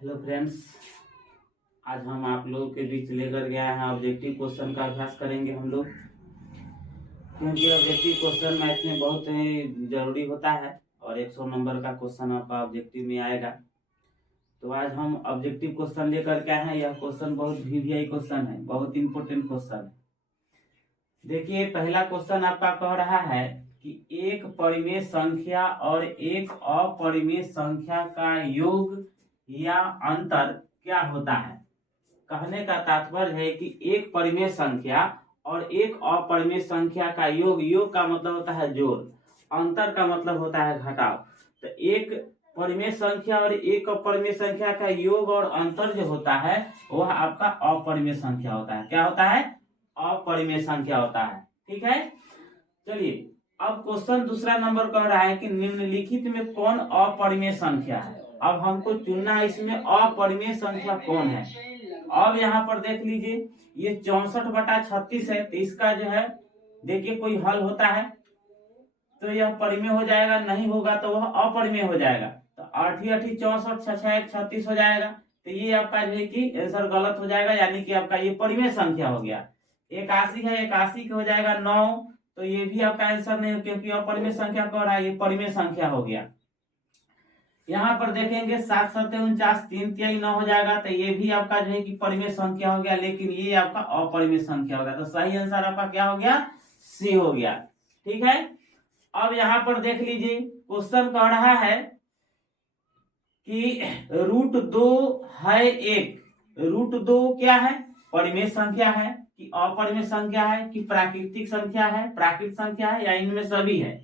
Hello friends. आज हम आप लोगों के बीच लेकर गए हैं ऑब्जेक्टिव क्वेश्चन का अभ्यास करेंगे हम लोग, क्योंकि ऑब्जेक्टिव क्वेश्चन मैथ में बहुत ही जरूरी होता है और 100 नंबर का क्वेश्चन आपका ऑब्जेक्टिव में आएगा। तो आज हम ऑब्जेक्टिव क्वेश्चन लेकर के आए हैं। यह क्वेश्चन बहुत वीवीआई क्वेश्चन है, बहुत इंपॉर्टेंट क्वेश्चन है। देखिए, पहला क्वेश्चन आपका कह रहा है कि एक परिमेय संख्या और एक अपरिमेय संख्या का योग या अंतर क्या होता है। कहने का तात्पर्य है कि एक परिमेय संख्या और एक अपरिमेय संख्या का योग, योग का मतलब होता है जोड़, अंतर का मतलब होता है घटाव। तो एक परिमेय संख्या और एक अपरिमेय संख्या का योग और अंतर जो होता है वह आपका अपरिमेय संख्या होता है। क्या होता है? अपरिमेय संख्या होता है। ठीक है, चलिए अब क्वेश्चन दूसरा नंबर कह रहा है कि निम्नलिखित में कौन अपरिमेय संख्या है। अब हमको चुनना है इसमें अपरिमेय संख्या कौन है। अब यहाँ पर देख लीजिए, ये 64/36 है, तो इसका जो है देखिए कोई हल होता है तो यह परिमेय हो जाएगा, नहीं होगा तो वह अपरिमेय हो जाएगा। तो 8 8 64 6 6 36 हो जाएगा। तो ये आपका जो है कि आंसर गलत हो जाएगा, यानी कि आपका ये परिमेय संख्या हो गया। 81 है, 81 हो जाएगा 9, तो ये भी आपका आंसर नहीं, क्योंकि अपरिमेय संख्या कह रहा है, ये परिमेय संख्या हो गया। यहाँ पर देखेंगे 7 7 49, 3 3 9 हो जाएगा, तो ये भी आपका जो है कि परिमेय संख्या हो गया, लेकिन ये आपका अपरिमेय संख्या होगा। तो सही आंसर आपका क्या हो गया? सी हो गया। ठीक है, अब यहाँ पर देख लीजिए, क्वेश्चन कह रहा है कि √2 है एक। √2 क्या है? परिमेय संख्या है कि अपरिमेय संख्या है कि प्राकृतिक संख्या है, प्राकृतिक संख्या है या इनमें सभी है।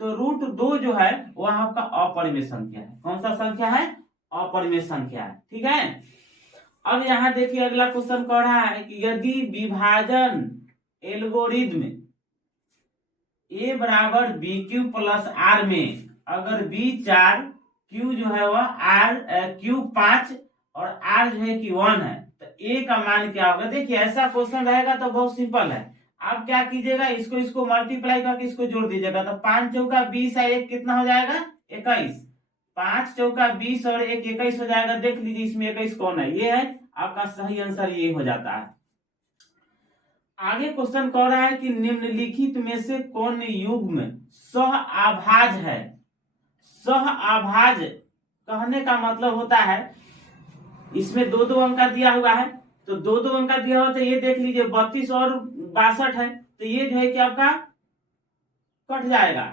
तो √2 जो है वह आपका अपरिमेय संख्या है। कौन सा संख्या है? अपरिमेय संख्या है। ठीक है, अब यहाँ देखिए अगला क्वेश्चन कह रहा है कि यदि विभाजन एल्गोरिथ्म a बराबर BQ प्लस R में अगर B4, Q जो है वह Q 5 और R जो है कि 1 है, तो A का मान क्या होगा। देखिए ऐसा क्वेश्चन रहेगा तो बहुत सिंपल है। आप क्या कीजिएगा, इसको मल्टीप्लाई करके इसको जोड़ दीजिएगा, तो 5 चौका 20 है, एक कितना हो जाएगा? 21। 5 चौका 20 और एक 21 हो जाएगा। देख लीजिए इसमें 21 कौन है? ये है आपका सही आंसर, ये हो जाता है। आगे क्वेश्चन कह रहा है कि निम्नलिखित में से कौन युग्म सह आभाज है। सह आभाज कहने का मतलब होता है, इसमें दो दो अंक दिया हुआ है, तो दो दो अंक दिया हुआ, तो ये देख लीजिए 32 और 62 है, तो ये जो है कि आपका कट जाएगा।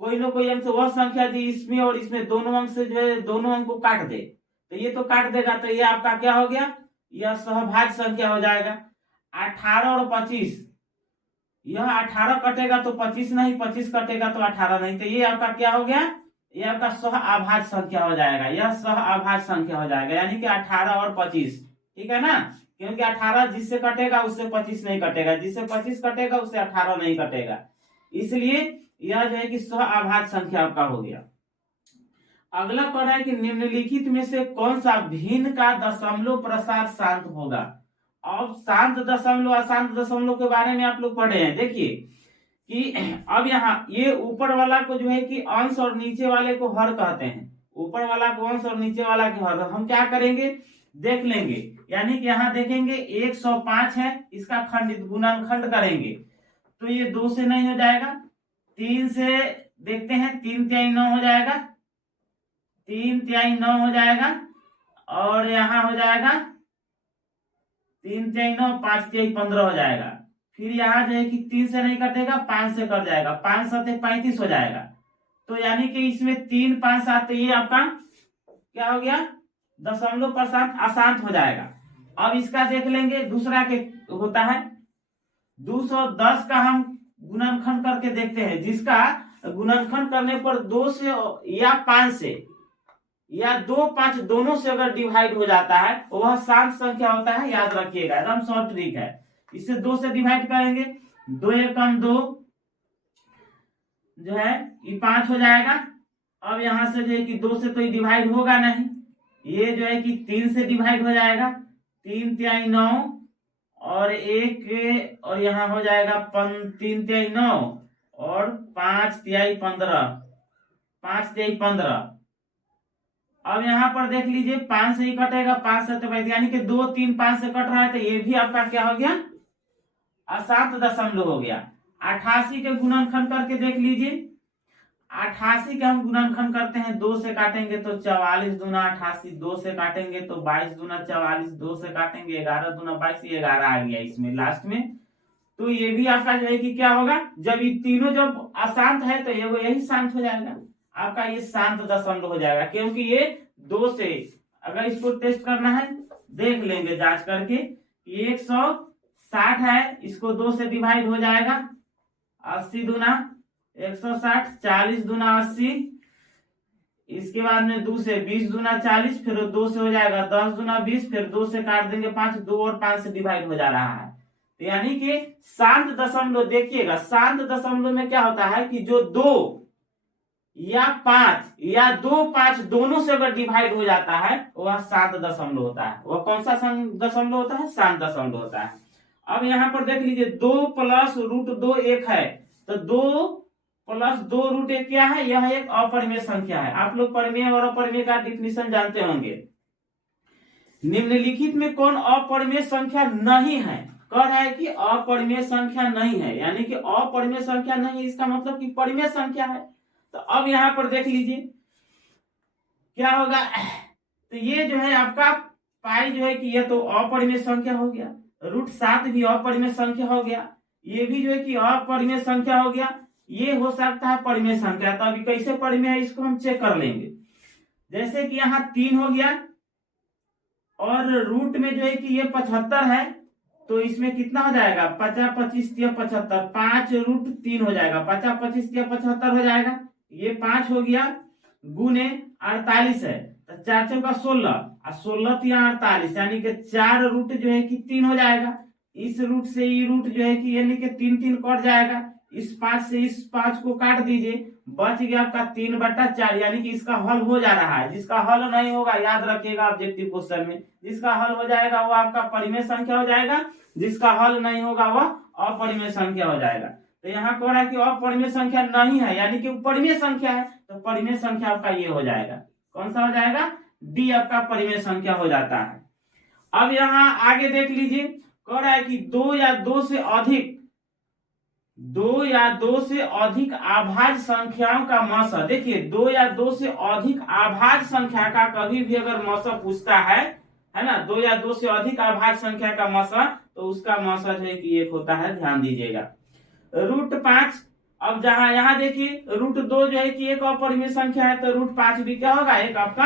कोई ना कोई अंक से वह संख्या दी इसमें और इसमें, दोनों अंक से जो है दोनों अंक को काट दे, तो ये तो काट देगा, तो ये आपका क्या हो गया? यह सहभाज संख्या हो जाएगा। 18 और 25, यह 18 कटेगा तो 25 नहीं, 25 कटेगा तो 18 नहीं, तो ये आपका क्या हो गया? ये आपका सह आभाज संख्या हो जाएगा। यह सह आभाज संख्या हो जाएगा, यानी कि 18 और 25। ठीक है ना, क्योंकि 18 जिससे कटेगा उससे 25 नहीं कटेगा, जिससे 25 कटेगा उससे 18 नहीं कटेगा, इसलिए यह जो है कि सह आभाज संख्या आपका हो गया। अगला कह रहा है कि निम्नलिखित में से कौन सा भिन्न का दशमलव प्रसार शांत होगा। अब शांत दशमलव अशांत दशमलव के बारे में आप लोग पढ़े हैं। देखिए कि अब यहाँ ये ऊपर वाला को जो है कि अंश और नीचे वाले को हर कहते हैं। ऊपर वाला को अंश और नीचे वाला को हर। हम क्या करेंगे, देख लेंगे, यानी कि यहाँ देखेंगे 105 है, इसका खंड गुणनखंड करेंगे तो ये 2 से नहीं हो जाएगा, 3 से देखते हैं, 3 तिहाई 9 हो जाएगा, 3 तिहाई 9 हो जाएगा, और यहाँ हो जाएगा 3 तिहाई 9, 5 तिहाई 15 हो जाएगा। फिर यहाँ जो है कि 3 से नहीं कटेगा, 5 से कट जाएगा, 5 7 35 हो जाएगा। तो यानी कि इसमें 3 5 7, ये आपका क्या हो गया? दशमलव प्रशांत अशांत हो जाएगा। अब इसका देख लेंगे, दूसरा के होता है 210 का हम गुणनखंड करके देखते हैं, जिसका गुणनखंड करने पर 2 से या 5 से या 2 5 दोनों से अगर डिवाइड हो जाता है वह शांत संख्या होता है। याद रखिएगा, एकदम शॉर्ट ट्रिक है। इससे 2 से डिवाइड करेंगे, 2 एकम 2 जो है ये 5 हो जाएगा। अब यहां से जो है कि 2 से तो ये डिवाइड होगा नहीं, ये जो है कि 3 से डिवाइड हो जाएगा, 3 तिहाई 9 और 1 और यहाँ हो जाएगा 3 तिहाई 9 और 5 तिहाई 15, 5 तिहाई 15, अब यहाँ पर देख लीजिए 5 से ही कटेगा, 5 से तो यानी कि 2 3 5 से कट रहा है, तो ये भी आपका क्या हो गया, अशांत दशमलव हो गया। 88 के गुणनखंड करके देख लीजिए, 88 का हम गुणनखंड करते हैं, 2 से काटेंगे तो 44 दूना 88, 2 से काटेंगे तो 22 दूना 44, 2 से काटेंगे 11 दूना 22, 11 आ गया इसमें लास्ट में। तो ये भी आपका जो है कि क्या होगा, जब ये तीनों जब अशांत है तो ये यही शांत हो जाएगा आपका, ये शांत दशमलव हो जाएगा, क्योंकि ये 2 से, अगर इसको टेस्ट करना है देख लेंगे जांच करके, 160 है, इसको 2 से डिवाइड हो जाएगा, 80 दूना 160, 40 दूना 80, इसके बाद में 2 से 20 दूना 40, फिर 2 से हो जाएगा 10 दूना 20, फिर 2 से काट देंगे 5, 2 और 5 से डिवाइड हो जा रहा है। तो यानी कि शांत दशमलव, देखिएगा शांत दशमलव में क्या होता है कि जो 2 या 5 या 2 5 दोनों से अगर डिवाइड हो जाता है वह शांत दशमलव होता है। वह कौन सा दशमलव होता है, शांत दशमलव होता है। अब यहाँ पर देख लीजिए 2 + √2 1 है, तो 2 + 2 √1 क्या है, यह एक अपरिमेय संख्या है। आप लोग परिमेय और अपरिमेय का डिफिनीशन जानते होंगे। निम्नलिखित में कौन अपरिमेय संख्या नहीं है, कह रहा है कि अपरिमेय संख्या नहीं है, यानी कि अपरिमेय संख्या नहीं, इसका मतलब कि परिमेय संख्या है। तो अब यहां पर देख लीजिए क्या होगा, तो ये जो है आपका पाई जो है कि ये तो अपरिमेय संख्या हो गया, √7 भी अपरिमेय संख्या हो गया, ये भी जो है कि अपरिमेय संख्या हो गया, ये हो सकता है परिमेय संख्या। तो अभी कैसे परिमेय है इसको हम चेक कर लेंगे। जैसे कि यहाँ 3 हो गया और रूट में जो है कि ये 75 है, तो इसमें कितना हो जाएगा, 50 25 75, 5√3 हो जाएगा, 50 25 75 हो जाएगा, ये 5 हो गया, गुने 48 है, तो 4 चौका 16 और 16 × 48, यानी कि 4 रूट जो है कि 3 हो जाएगा। इस रूट से ये रूट जो है कि यानी कि 3 3 कट जाएगा, इस 5 से इस 5 को काट दीजिए, बच गया आपका 3/4, यानी कि इसका हल हो जा रहा है। जिसका हल नहीं होगा याद रखिएगा ऑब्जेक्टिव क्वेश्चन में, जिसका हल हो जाएगा वो आपका परिमेय संख्या हो जाएगा, जिसका हल नहीं होगा वह अपरिमेय संख्या हो जाएगा। तो यहाँ कह रहा है कि अपरिमेय संख्या नहीं है, यानी कि परिमेय संख्या है, तो परिमेय संख्या आपका ये हो जाएगा, कौन सा हो जाएगा, डी आपका परिमेय संख्या हो जाता है। अब यहाँ आगे देख लीजिए, कह रहा है कि 2 या 2 से अधिक अभाज्य संख्याओं का मौसा। देखिए 2 या 2 से अधिक अभाज्य संख्या का कभी भी अगर मौसा पूछता है ना, 2 या 2 से अधिक अभाज्य संख्या का मौसा, तो उसका मौसा जो है कि 1 होता है, ध्यान दीजिएगा। √5, अब जहां यहाँ देखिए √2 जो है कि एक अपरिमेय संख्या है, तो √5 भी क्या होगा, एक आपका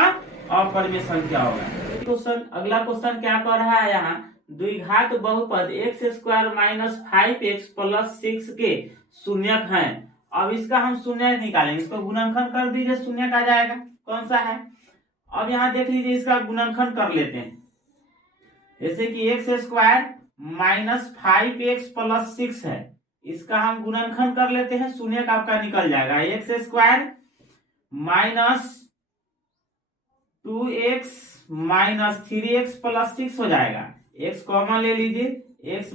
अपरिमेय संख्या होगा। क्वेश्चन, अगला क्वेश्चन क्या कर रहा है, यहाँ द्विघात बहुपद x² - 5x + 6 के शून्यक हैं। अब इसका हम शून्य निकालेंगे, इसको गुणनखंड कर दीजिए, शून्यक आ जाएगा, कौन सा है। अब यहाँ देख लीजिए इसका गुणनखंड कर लेते हैं, जैसे कि x² - 5x + 6 है, इसका हम गुणनखंड कर लेते हैं, शून्य का आपका निकल जाएगा, x² - 2x - 3x + 6 हो जाएगा। x कॉमन ले लीजिए, x -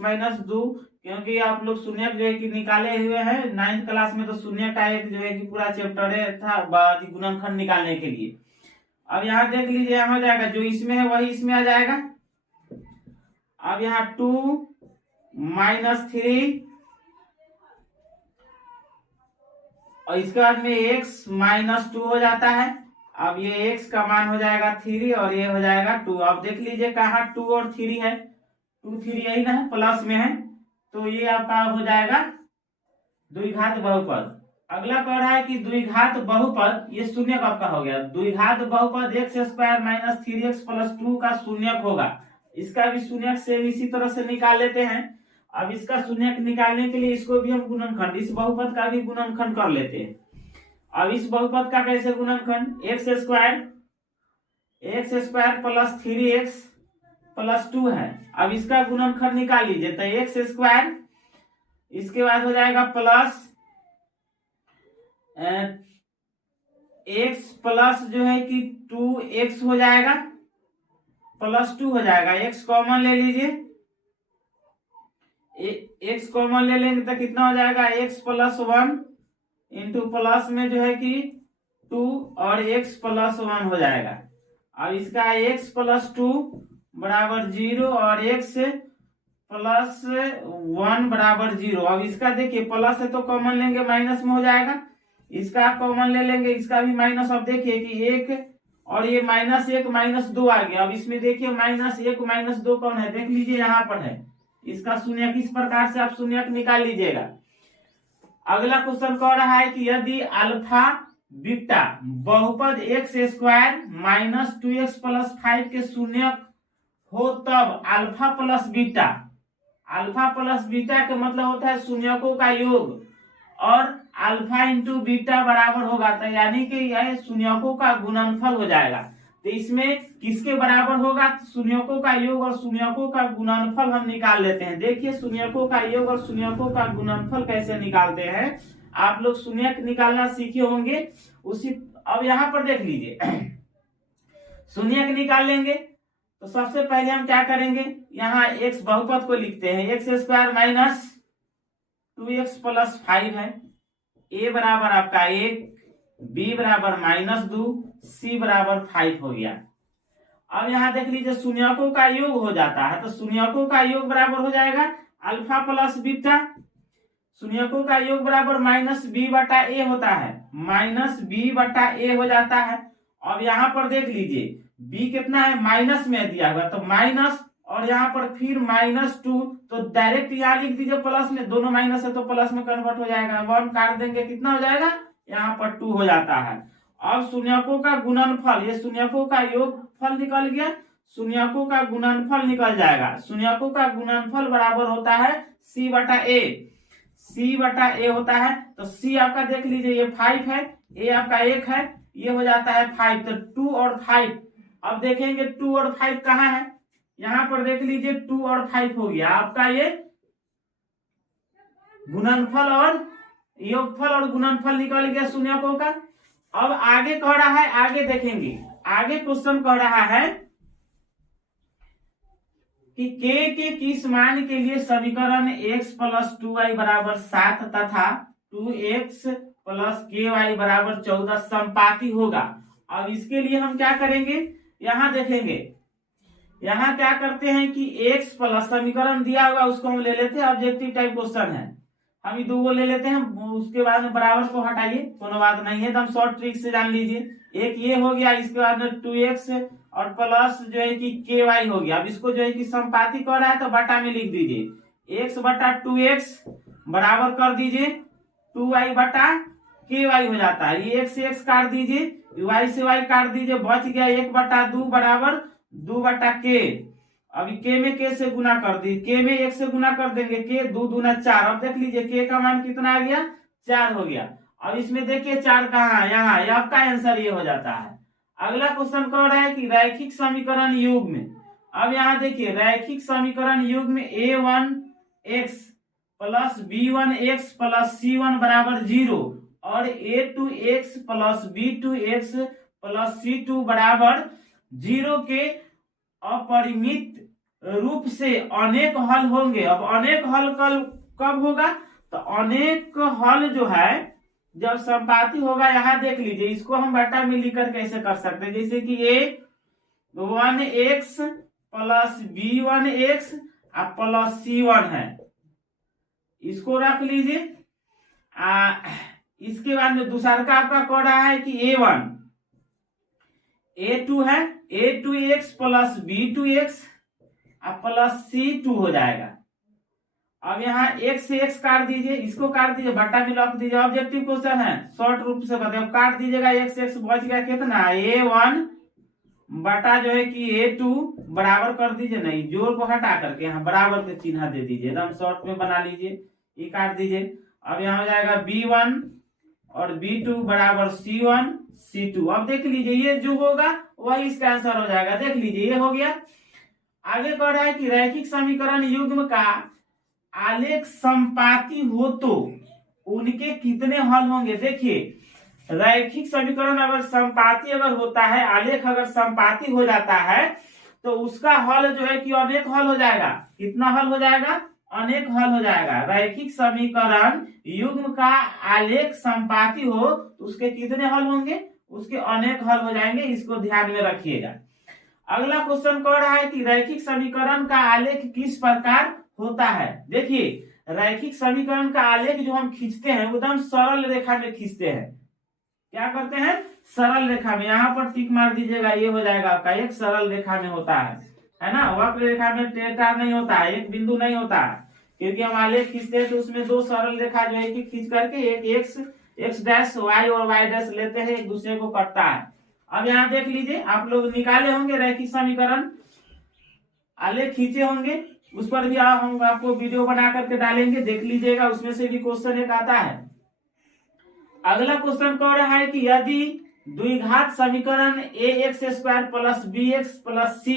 2, क्योंकि आप लोग शून्य जो है कि निकाले हुए हैं 9th क्लास में, तो शून्य का एक जो है कि पूरा चैप्टर था गुणनखंड निकालने के लिए। अब यहाँ देख लीजिए, यहाँ हो जाएगा, जो इसमें है वही इसमें आ जाएगा। अब यहाँ 2 - 3 और इसके बाद में x - 2 हो जाता है। अब ये x का मान हो जाएगा 3 और ये हो जाएगा 2। अब देख लीजिए कहाँ 2 और 3 है, 2 3 यही ना है, प्लस में है, तो ये आपका हो जाएगा द्विघात बहुपद। अगला कह रहा है कि द्विघात बहुपद, ये शून्यक आपका हो गया, द्विघात बहुपद x² - 3x + 2 का शून्यक होगा। इसका भी शून्यक से इसी तरह से निकाल लेते हैं। अब इसका शून्यक निकालने के लिए इसको भी हम गुणनखंड, इस बहुपद का भी गुणनखंड कर लेते हैं। अब इस बहुपद का कैसे गुणनखंड, x² + 3x + 2 है। अब इसका गुणनखंड निकाल लीजिए, तो x², इसके बाद हो जाएगा प्लस x प्लस जो है कि 2x हो जाएगा, प्लस 2 हो जाएगा, x कॉमन ले लीजिए, x कॉमन ले लेंगे तो कितना हो जाएगा, x + 1 इंटू प्लस में जो है कि 2 और x + 1 हो जाएगा। अब इसका x प्लस 2 बराबर 0 और x प्लस 1 बराबर 0। अब इसका देखिए प्लस है तो कॉमन लेंगे माइनस में हो जाएगा, इसका कॉमन ले लेंगे, इसका भी माइनस। अब देखिए कि 1 और ये -1 -2 आ गया। अब इसमें देखिए -1 -2 कौन है, देख लीजिए यहाँ पर है। इसका शून्यक इस प्रकार से आप शून्यक निकाल लीजिएगा। अगला क्वेश्चन कह रहा है कि यदि अल्फा बीटा बहुपद x² - 2x + 5 के शून्यक हो तब alpha plus beta, alpha plus beta का मतलब होता है शून्यकों का योग, और अल्फा इंटू बीटा बराबर होगा, तो यानी कि यह शून्यकों का गुणनफल हो जाएगा। तो इसमें किसके बराबर होगा, शून्यकों का योग और शून्यकों का गुणनफल हम निकाल लेते हैं। देखिए शून्यकों का योग और शून्यकों का गुणनफल कैसे निकालते हैं, आप लोग शून्यक निकालना सीखे होंगे उसी। अब यहाँ पर देख लीजिए शून्यक निकाल लेंगे तो सबसे पहले हम क्या करेंगे, यहाँ x बहुपद को लिखते हैं, x² - 2x + 5 है। a बराबर आपका 1, b बराबर -2, c बराबर 5 हो गया। अब यहाँ देख लीजिए शून्यकों का योग हो जाता है, तो शून्यकों का योग बराबर हो जाएगा अल्फा प्लस बीटा। शून्यकों का योग बराबर -b/a होता है, -b/a हो जाता है। अब यहाँ पर देख लीजिए b कितना है, माइनस में दिया हुआ, तो माइनस और यहाँ पर फिर -2, तो डायरेक्ट यहाँ लिख दीजिए प्लस में, दोनों माइनस है तो प्लस में कन्वर्ट हो जाएगा। 1 काट देंगे कितना हो जाएगा, यहाँ पर 2 हो जाता है। अब शून्यकों का गुणनफल, ये शून्यकों का योगफल निकल गया, शून्यकों का गुणनफल निकल जाएगा। शून्यकों का गुणनफल बराबर होता है c/a, c/a होता है। तो c आपका देख लीजिए ये 5 है, a आपका 1 है, ये हो जाता है 5, तो 2 और 5। अब देखेंगे 2 और 5 कहाँ है, यहाँ पर देख लीजिए 2 और 5 हो गया आपका ये गुणनफल और योगफल और गुणनफल निकल गया शून्यकों का। अब आगे कह रहा है, आगे देखेंगे, आगे क्वेश्चन कह रहा है कि k के किस मान के लिए समीकरण x + 2y = 7 तथा 2x + ky = 14 संपाती होगा। अब इसके लिए हम क्या करेंगे, यहाँ देखेंगे, यहाँ क्या करते हैं कि x प्लस समीकरण दिया हुआ उसको हम ले लेते हैं, ऑब्जेक्टिव टाइप क्वेश्चन है, हम ये 2 ले लेते हैं, उसके बाद में बराबर को हटाइए, कोनो बात नहीं है, एकदम शॉर्ट ट्रिक से जान लीजिए। एक ये हो गया, इसके बाद में 2x और प्लस जो है कि ky हो गया। अब इसको जो है कि संपाती कर रहा है तो बटा में लिख दीजिए, x/2x बराबर कर दीजिए 2y/ky हो जाता है। ये x से x काट दीजिए, y से y काट दीजिए, बच गया 1/2 बराबर 2/k। अभी k में k से गुना कर दी, k में 1 से गुना कर देंगे, k 2 दूना 4। अब देख लीजिए k का मान कितना आ गया, 4 हो गया। अब इसमें देखिए 4 कहाँ है, यहाँ, ये आपका आंसर ये हो जाता है। अगला क्वेश्चन कह रहा है कि रैखिक समीकरण युग में, अब यहाँ देखिए रैखिक समीकरण युग में a1x + b1x + c1 = 0 और a2x + b2x + c2 = 0 के अपरिमित रूप से अनेक हल होंगे। अब अनेक हल कब होगा, तो अनेक हल जो है जब संपाती होगा, यहाँ देख लीजिए, इसको हम बटा में लिखकर कैसे कर सकते हैं, जैसे कि a1x + b1x + c1 है, इसको रख लीजिए। इसके बाद में दूसरा का आपका कह रहा है कि a1 a2 है, a2x + b2x + c2 हो जाएगा। अब यहाँ x से x काट दीजिए, इसको काट दीजिए, बटा में रख दीजिए, ऑब्जेक्टिव क्वेश्चन है, शॉर्ट रूप से बताइए, काट दीजिएगा, x बच गया कितना, a1 बटा जो है कि a2 बराबर कर दीजिए, नहीं जोड़ को हटा करके यहाँ बराबर के चिन्ह दे दीजिए, एकदम शॉर्ट में बना लीजिए, ये काट दीजिए। अब यहाँ हो जाएगा b1 और b2 = c1 c2। अब देख लीजिए ये जो होगा वही इसका आंसर हो जाएगा, देख लीजिए ये हो गया। आगे कह रहा है कि रैखिक समीकरण युग्म का आलेख संपाती हो तो उनके कितने हल होंगे। देखिए रैखिक समीकरण अगर संपाती अगर होता है, आलेख अगर संपाती हो जाता है, तो उसका हल जो है कि अनेक हल हो जाएगा। कितना हल हो जाएगा, अनेक हल हो जाएगा। रैखिक समीकरण युग्म का आलेख संपाती हो तो उसके कितने हल होंगे, उसके अनेक हल हो जाएंगे, इसको ध्यान में रखिएगा। अगला क्वेश्चन कह रहा है कि रैखिक समीकरण का आलेख किस प्रकार होता है। देखिए, रैखिक समीकरण का आलेख जो हम खींचते हैं एकदम सरल रेखा में खींचते हैं। क्या करते हैं? सरल रेखा में। यहाँ पर टिक मार दीजिएगा, ये हो जाएगा आपका एक सरल रेखा में होता है ना। वक्र रेखा में टेढ़ नहीं होता है, एक बिंदु नहीं होता है, क्योंकि हम आलेख खींचते हैं तो उसमें दो सरल रेखा जो है कि खींच करके एक एक्स डैश वाई और वाई डैश लेते हैं, एक दूसरे को कटता है। अब यहाँ देख लीजिए, आप लोग निकाले होंगे रैखिक समीकरण, आलेख खींचे होंगे, उस पर भी हम आपको वीडियो बना करके डालेंगे, देख लीजिएगा, उसमें से भी क्वेश्चन एक आता है। अगला क्वेश्चन कह रहा है कि यदि द्विघात समीकरण ax² plus bx plus c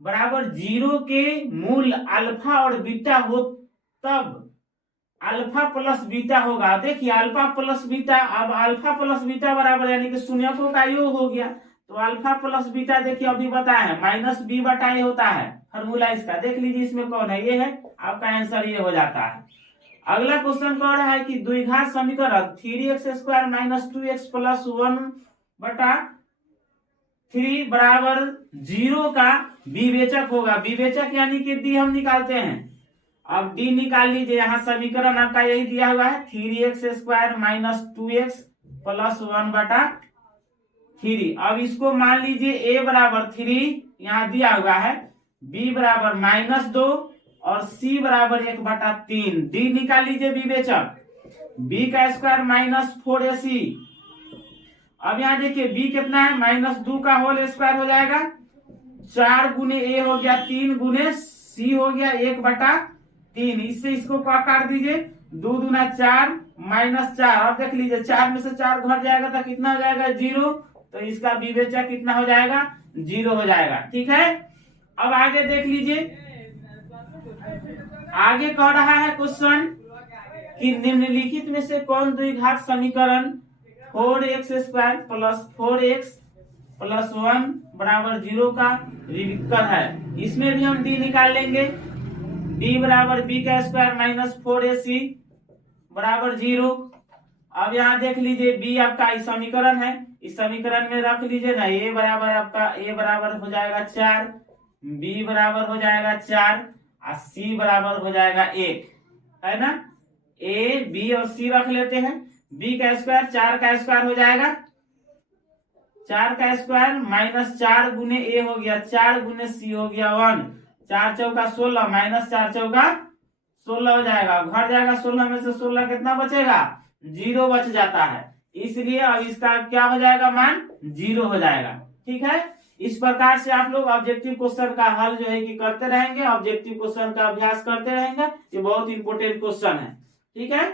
बराबर 0 के मूल अल्फा और बीटा हो तब अल्फा प्लस बीटा होगा। देखिए, अल्फा प्लस बीटा, अब अल्फा प्लस बीटा बराबर यानी कि शून्यकों का योग हो गया, तो अल्फा प्लस बीटा देखिए अभी बताया है माइनस बी बटा ए होता है फॉर्मूला इसका। देख लीजिए इसमें कौन है, ये है आपका आंसर, ये हो जाता है। अगला क्वेश्चन कह रहा है कि द्विघात समीकरण 3x² माइनस 2x प्लस 1 बटा 3 बराबर 0 का विवेचक होगा। विवेचक यानी कि डी हम निकालते हैं। अब डी निकाल लीजिए, यहाँ समीकरण आपका यही दिया हुआ है 3x² माइनस 2x प्लस 1 बटा 3। अब इसको मान लीजिए a बराबर 3 यहाँ दिया हुआ है, b बराबर -2 और c बराबर 1 बटा 3। डी निकाल लीजिए विवेचक, b का स्क्वायर माइनस 4ac। अब यहाँ देखिए b कितना है, -2 का होल स्क्वायर हो जाएगा, 4 गुने a हो गया, 3 गुने c हो गया 1 बटा 3। इससे इसको काट दीजिए, 2 दूना 4 -4। अब देख लीजिए 4 में से 4 घट जाएगा तो कितना हो जाएगा, 0। तो इसका विवेचक कितना हो जाएगा, 0 हो जाएगा। ठीक है, अब आगे देख लीजिए, आगे कह रहा है क्वेश्चन कि निम्नलिखित में से कौन द्विघात समीकरण 4x² प्लस 4x प्लस 1 बराबर 0 का विविकर है। इसमें भी हम डी निकाल लेंगे, डी बराबर b का स्क्वायर माइनस 4ac बराबर 0। अब यहाँ देख लीजिए b आपका इस समीकरण है, इस समीकरण में रख लीजिए ना, a बराबर आपका a बराबर हो जाएगा 4, b बराबर हो जाएगा 4 और c बराबर हो जाएगा 1, है ना। a b और c रख लेते हैं, b का स्क्वायर 4 का स्क्वायर हो जाएगा, 4 का स्क्वायर माइनस 4 गुने a हो गया, 4 गुने c हो गया 1, 4 चौका 16 माइनस 4 चौका 16 हो जाएगा, घट जाएगा 16 में से 16 कितना बचेगा, 0 बच जाता है। इसलिए अब इसका क्या हो जाएगा, मान 0 हो जाएगा। ठीक है, इस प्रकार से आप लोग ऑब्जेक्टिव क्वेश्चन का हल जो है कि करते रहेंगे, ऑब्जेक्टिव क्वेश्चन का अभ्यास करते रहेंगे। ये बहुत इंपोर्टेंट क्वेश्चन है। ठीक है।